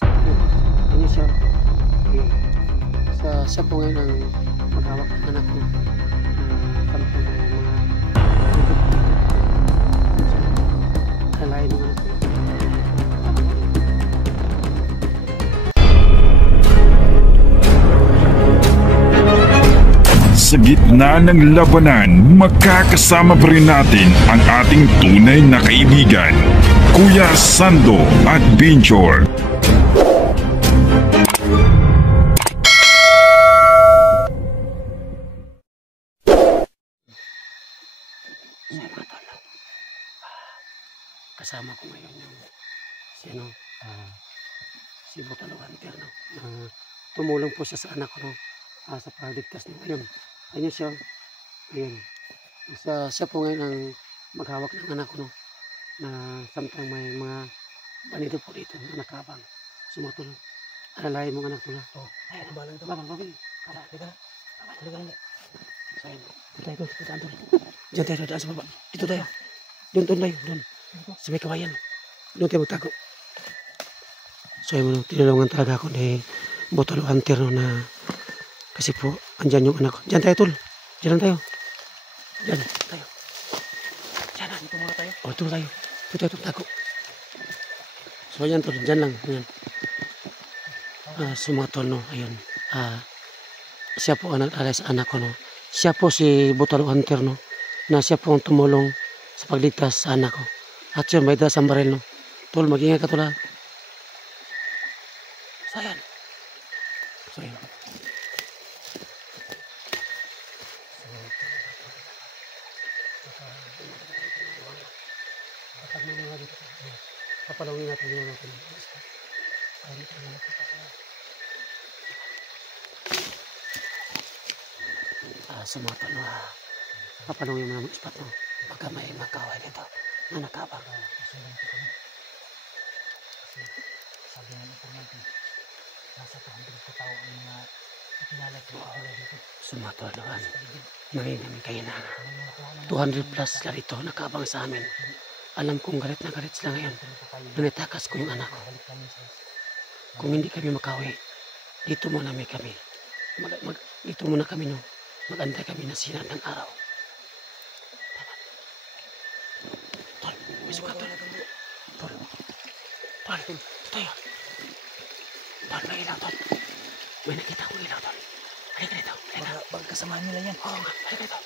Ano siya? Ayun. Siya po ngayon ang maghawak ng anak ko. Kampo ng mga kalain ng anak ko. Sa gitna ng labanan, makakasama pa rin natin ang ating tunay na kaibigan, Kuya Sando Adventure. Kasama ko ngayon yung si Butalo Hunter, no? Tumulong po siya sa anak ko, no? Sa pagligtas, no? Ayun siya. Ayun. Siya po ngayon ang maghawak ng anak ko, no? Na samtang may mga banito po dito na nakabang. Sumatulong. Alalayan mong anak ko, na. Oh, ay, nabalang ito. Babang. Halika na. So, ayun. Dito tayo. Diyan tayo, daan sa baba. Dito tayo. Doon tayo. Sa may kawayan. Doon tayo magtago. So ayun, tinulungan talaga ako ni Butalo Hunter, no, na kasi po andyan yung anak ko. Diyan tayo, tol. Diyan tayo. Diyan tayo. Diyan na. Dito muna tayo. O, dito tayo. Dito tayo tago. So ayan, tol. Diyan lang. Ayan. Sumatol, no. Ayun. Siya po ang nag-alay sa anak ko, no. Siya po si Butalo Hunter, no, na siya po ang tumulong sa pagligtas sa anak ko. At yun, may dalas ang baril, no. Tol, mag-ingay ka, tol, ha. So ayan. Papalawin natin yung natin. Sumatol, no. Papalawin mo naman ispat, no. Pagka may makaway dito na nakabang. Sabi ng informante, nasa 200 katao ang mga itinalay ko dito. Sumatol, no. Namin kayo na 200 plus na rito nakabang sa amin. Alam kong galit na galit sila ngayon. Nanitakas ko yung anak ko. Kung hindi kami makawi, dito muna kami. Dito muna kami, no. Magantay kami na sinat ng araw. Tol, may sukat, tol. Tol, ito tayo. Tol, may ilaw, tol. May nakita akong ilaw, tol. Halika rito, halika. Baka kasamahan nila yan. Oo nga, halika rito.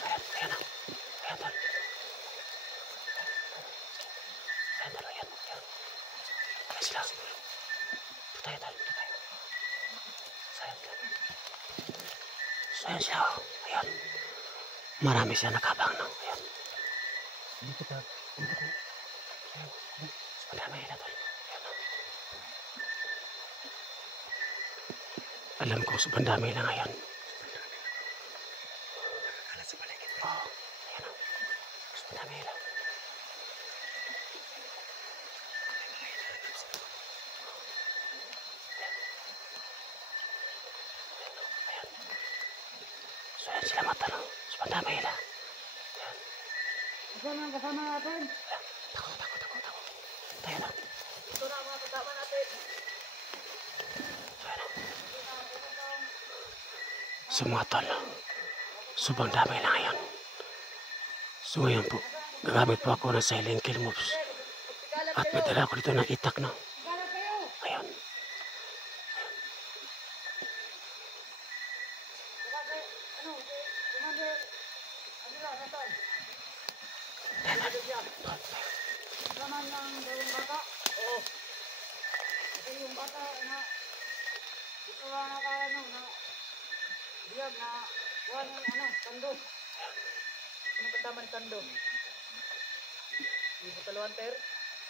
So, ayan na. Ayan, tol. Ayan. Ayan sila. Ito tayo, tol. So, ayan siya. Ayan. Marami siya nakabang, no? Ayan. Dito ka. Ayan. Madami na, tol. Ayan, no? Alam ko, sobrang dami na ngayon. Nakakalat sa paligid. Oo. Ayan, no? Sobrang dami na. So, ayan sila mata, no? Sobrang dami na. Ayan. Saan ang kasama natin? Tako. Tayo na. Ito na mga kasama natin. So, ayan, no? So, mga tol, no? Sobrang dami na ngayon. So, ngayon po, gagamit po ako ng silent kill moves. At may dala ko dito ng itak, no? Ayun. Naman ng dalawang bata? Oo. Kasi yung bata na dito na kaya na biyag na buwan ng kando. Anong kasama ng kando? Yung Butalo Hunter?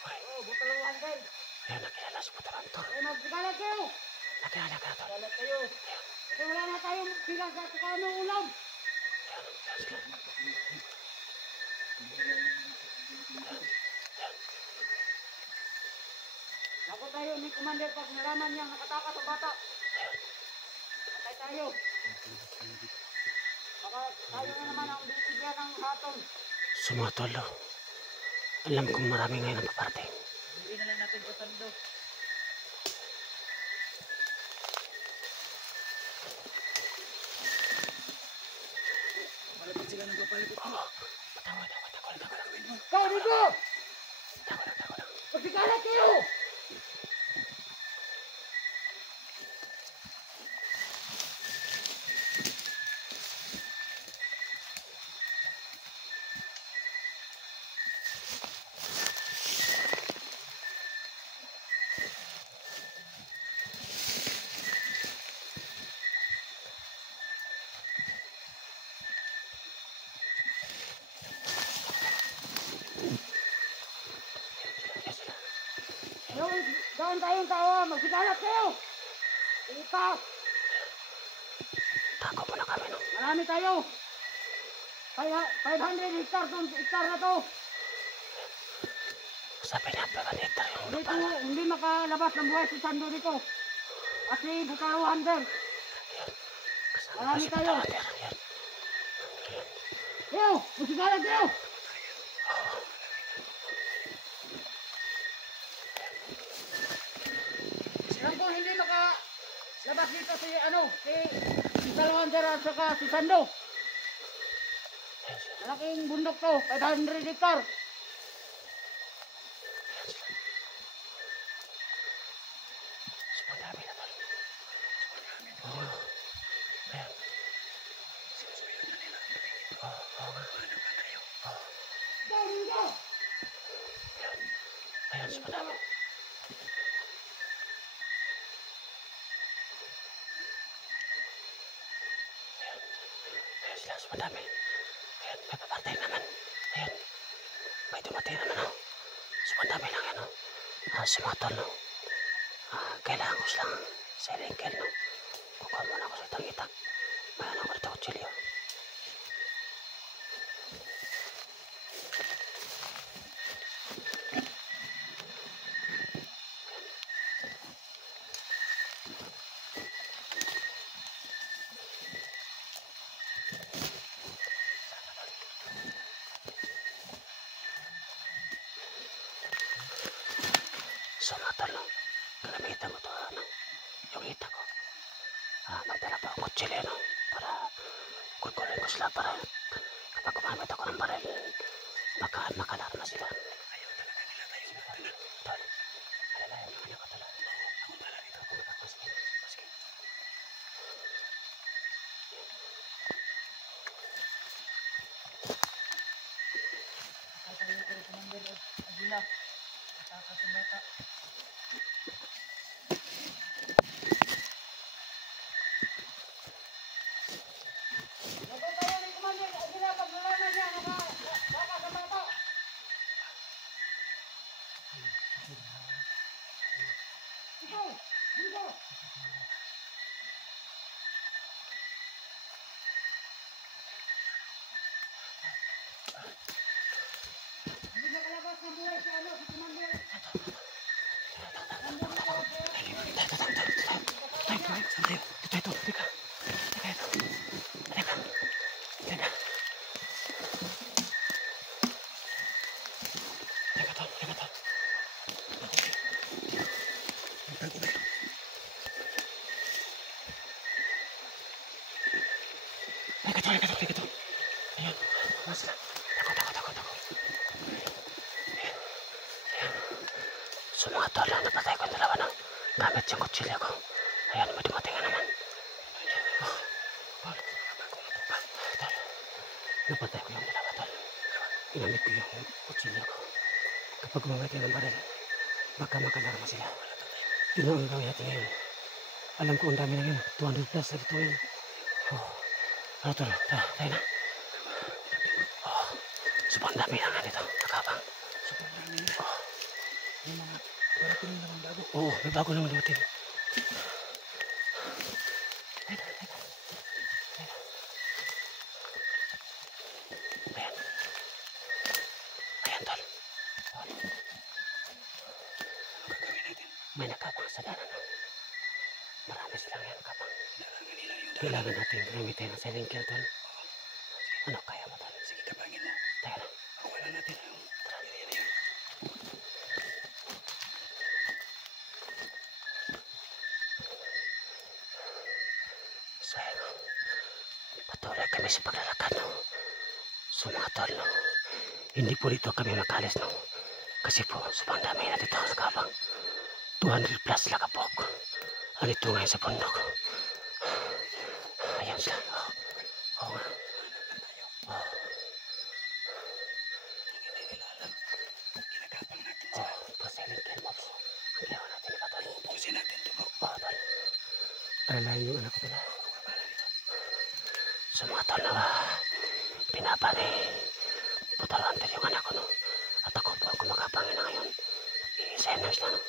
Oo, Butalo Hunter. Ayun, nakilala si Butalo Hunter. Ay, magsigalag kayo. Nakilala ka na, tol. Galag kayo. Kasi wala na tayong bilang sa tukano ulam. Ako tayo ni Commander pag nalaman niyang nakatakas ang bata. Patay tayo. Baka tayo na naman ang bibigyan ng hatol. Sumatol, no? Alam kong marami ngayon ang paparating. Hindi na lang natin sa sando. Doon tayong tao, magsigalat kayo. Ipas. Tago muna kami, no? Marami tayo. 500 hektar doon, hektar na to. Sabi niya, 500 hektar yung Dito, lupa. hindi makalabas ng buhay si Sando dito. At si Bukaruhan din. Kasama Marami pa si tayo. Patawander. Yan. Kayo, magsigalat kayo. Alam ko hindi makalabas dito si si Salwander at saka si Sando. Malaking bundok to, 500 hektar. Sobrang dami na, tol. Oo. Ayan. Oo nga. Ayan, sobrang dami. Ayan sila, sobrang dami. Ayan, may papartay naman. Ayan. May dumating naman, no? Sobrang dami lang yan, no? Si mga tol, no? Kailangan ko silang sa lingkel, no? Kukuha muna ako sa itang-itak. Mayan ako dito kutsilyo. So mga tol, no? Gagamitan ko ito, yung hita ko. Magdala pa ako kutsilyo, no? Para kulkulin ko sila para kapag kumamit ako ng baril, makalarma sila. Ayaw talaga nila tayo magdala. Tol, alalayan naman ako tol. Ako pala dito ako magkakmaski. Maski. Nagay tayo ni Commander Agila pag nalaman niya baka sa bata. Ito, dito. Hindi nakalabas ng buhay si si Commander. Ito. Teka. Ito. Teka. Teka, tol. Teka, tol. Ayan. Mas lang. Tako. Ayan. So mga tol, napatay ko yung dalawa ng gamit yung kutsilyo ko. Ayan, may dumating na naman. Tol. Napatay ko yung dalawa, tol. Ginamit ko yung kutsilyo ko. Kapag gumagamit ng baril, baka makalarma sila. Yun ang gawin natin ngayon. Alam ko ang dami na yun. 200 plus na dito yun. Tol, tara, tayo na. Sobrang dami na nga nito, nakabang. Sobrang dami na. Yung mga parating naman bago. Oo, may bago naman dumating. Teka. Ayan, tol. May nakabang sa danan. Marami silang yan nakabang. Kailangan natin gamitin ang silent kill, tol. Ano, kaya mo, tol? Sige, kapangin mo. Teka na. Wala natin ang yan. So, patuloy kami sa paglalakad, no? So, mga tol, no? Hindi po dito kami makalis, no? Kasi po, sobrang dami na dito sa kabang. 200 plus lakapok. Ano ito ngayon sa bundok? Ayan sila. Oo nga. Ginagapang natin sila. Pasilin kayo mo po. Ang ginawa natin iba, tol. Pusin natin ito po. Oo, tol. Alalayan yung anak ko pala. So mga tol na pinapa ni Putaranter yung anak ko, no? At ako po ang kumakapangin na ngayon. I-send na sila, no?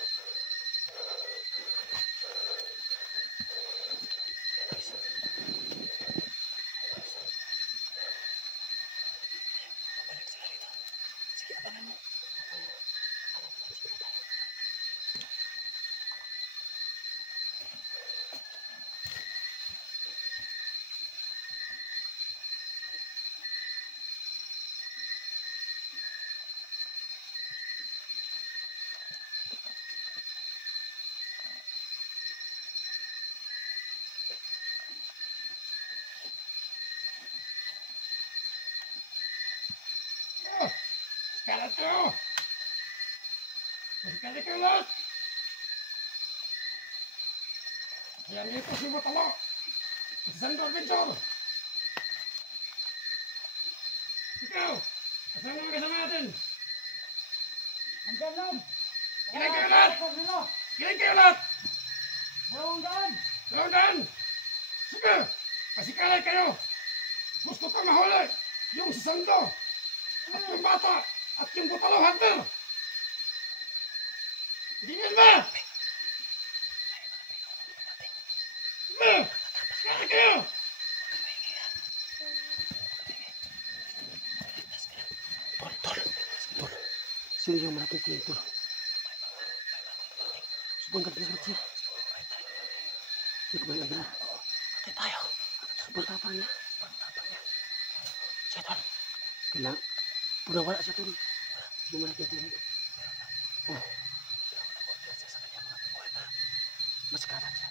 Sekarang tu. Sekali kelas. Yang itu sih buat lo. Sandor bencor. Ikaw, kasama ka sa natin. Andyan lang. Ilan kayo lahat? Nila. Ilan kayo lahat? Dalawang Laundan. Sige, pasikalay kayo. Gusto ko mahuli yung si Sando at yung bata at yung butalo hunter. Tingin ba? Sige, pasikalay kayo. Tol. Sino yung malaking kuya, Tol? Subang gabi naman siya. Hindi ko ba yung agad? Patay tayo. Subang tapang niya. Siya, Tol. Kailangan. Punawala siya, Tol. Yung malaking kuya. Oh. Masikalat siya.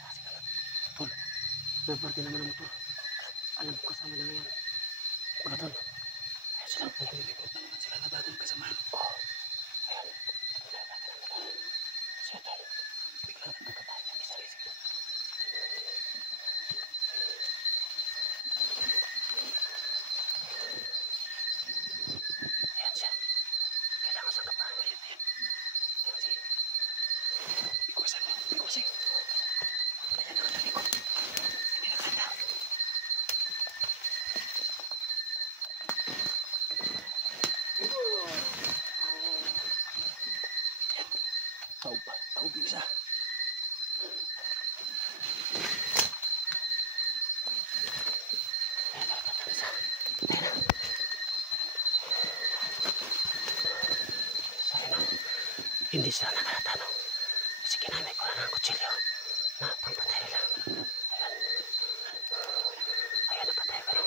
Tol. May parte naman ang motor. Alam ko kasama na ngayon. Mga Tol. Ayun sila. Nililipot na naman sila na bagong kasamaan. Oh. Ayun. Siya, Tol. Bigla nang nagkatahan niya. May sarili sila. Ayan siya. Kailangan sa kapahan. Ayan. Ayan siya. Bikuasan mo. Bikuasan. Ayan nakatabi ko. Hindi nakata. Taub bisa. Ayan nakatabi isa. Ayan na. Sorry na. Hindi sila nakalata, no? Kasi kinamay ko na ng kutsilyo na pampatay nila. Ayan. Ayan, napatay ko, no?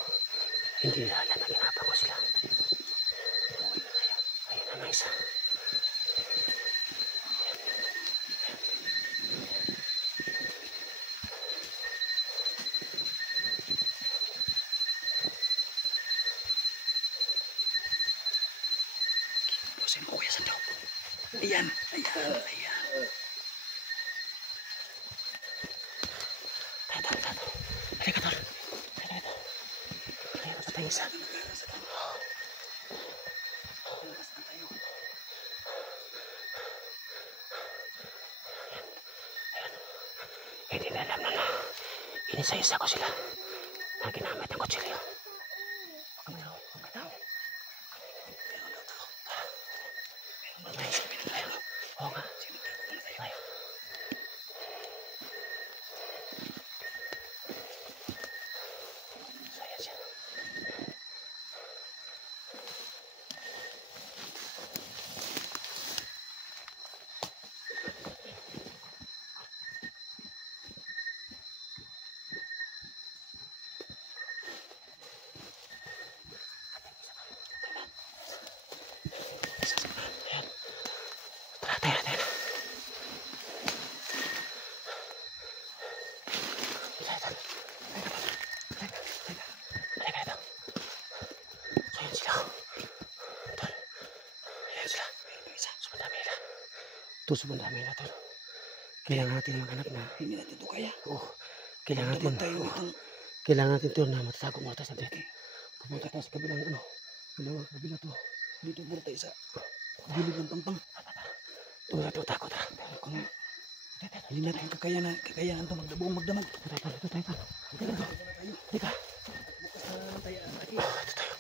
Hindi nila alam na ginapang ko sila. Ayan na, may isa. Pusin mo, Kuya Sando. Ayan. Ayan. Tayo. Halika, Tol. Halika. Ayan, patay isa. Hindi na alam na inisa-isa ko sila na ginamit ang kutsilyo. Huwag kami tao. Meron daw tao. May isa pinaglayo. Oo nga. Tayo. So, ayan siya. Ayan. Tayo na. Halika. So, ayan sila. Tol. Ayan sila. Sobrang dami nila, Tol. Kailangan natin maghanap na. Hindi natin ito kaya. Oo. Kailangan natin. Tayo nitong Kailangan natin, Tol, na matatago muna tayo sa dito. Pumunta tayo sa kabilang kabila to. dito muna tayo sa gilid ng pampang. Tara. Takot. Kung hindi natin kakayanan ito magdabuong magdamag. Ito tayo. Halika. Bukas na naman tayo. Ito tayo.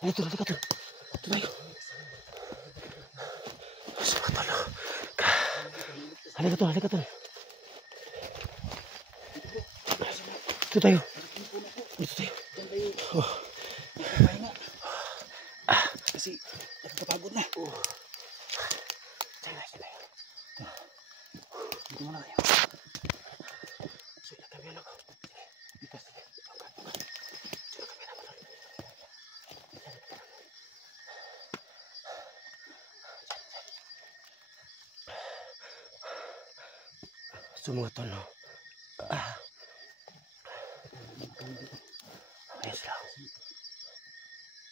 Halika, Tol. Ito tayo. Sama, Tol. Halika, Tol. Ito tayo. Oh. Pahinga. Kasi nakakapagod na. Tayo. Dito muna kayo. Sudah kami anak. Dito. So mga tol, no? Ayos lang.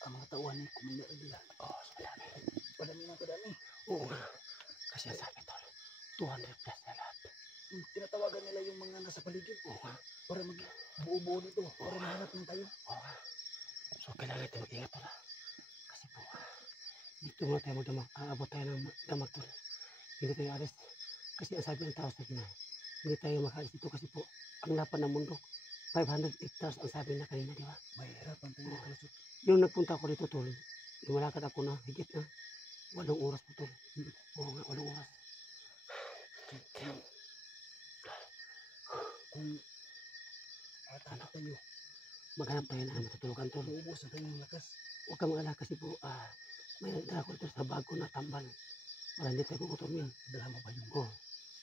Ang mga katawan ni Commander Aguila. Oh, madami. Padami na padami. Oo nga. Kasi ang sabi tol, 200 plus na lahat. Tinatawagan nila yung mga nasa paligid Oo nga. para mag-buo-buo dito, para mahanap ng tayo. Oo nga. So kailangan tayo mag-ingat tol. Kasi po, dito muna tayo magdamag. Aabot tayo ng damag tol. Hindi tayo alis. Kasi ang sabi ng tao sa na, hindi tayo makaalis dito kasi po, ang lapad ng mundo, 500 hectares ang sabi na kanina, di ba? Mahirapan tayo makalusot. Yung nagpunta ako dito tol, lumalakad ako na higit na 8 oras po tol. Oo nga, 8 oras. Kung atanap tayo, Maghanap tayo ng matutulugan tol. maubos na tayo ng lakas. Huwag ka mag-alala kasi po, may dala ko ito sa bago na tambal. Para hindi tayo gugutom yan. Dala mo ba yung Oo.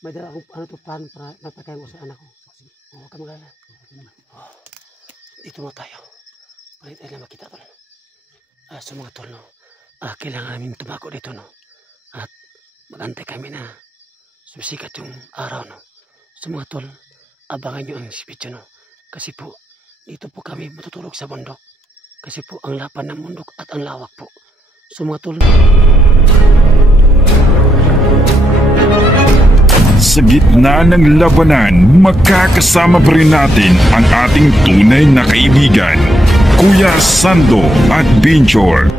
May dala akong plan para napakain ko sa anak ko. sige? Huwag ka mag-alala. Okay naman. Dito mo tayo. Para hindi tayo na makita tol. Sa mga tol, no? Kailangan namin tumago dito, no? At mag-antay kami na susikat yung araw, no? Sa mga tol, abangan nyo ang video, no? Kasi po, dito po kami matutulog sa bundok. Kasi po, ang lapad ng bundok at ang lawak po. So mga tol, Sa gitna ng labanan, magkakasama pa rin natin ang ating tunay na kaibigan, Kuya Sando at Binjor.